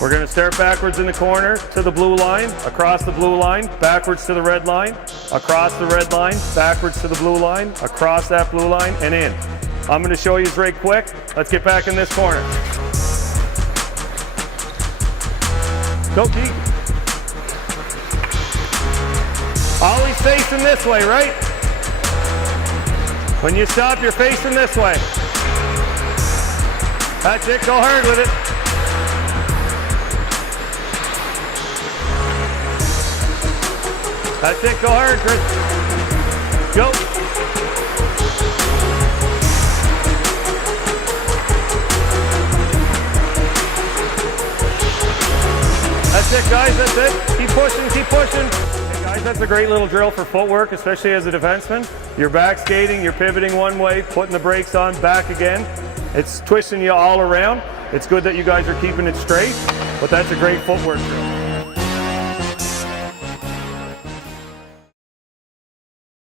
We're going to start backwards in the corner to the blue line, across the blue line, backwards to the red line, across the red line, backwards to the blue line, across that blue line, and in. I'm going to show you right quick. Let's get back in this corner. Go, Pete. Always facing this way, right? When you stop, you're facing this way. That's it, go hard with it. That's it, go hard, Chris. Go. That's it, guys, that's it. Keep pushing, keep pushing. Hey guys, that's a great little drill for footwork, especially as a defenseman. You're back skating, you're pivoting one way, putting the brakes on, back again. It's twisting you all around. It's good that you guys are keeping it straight, but that's a great footwork drill.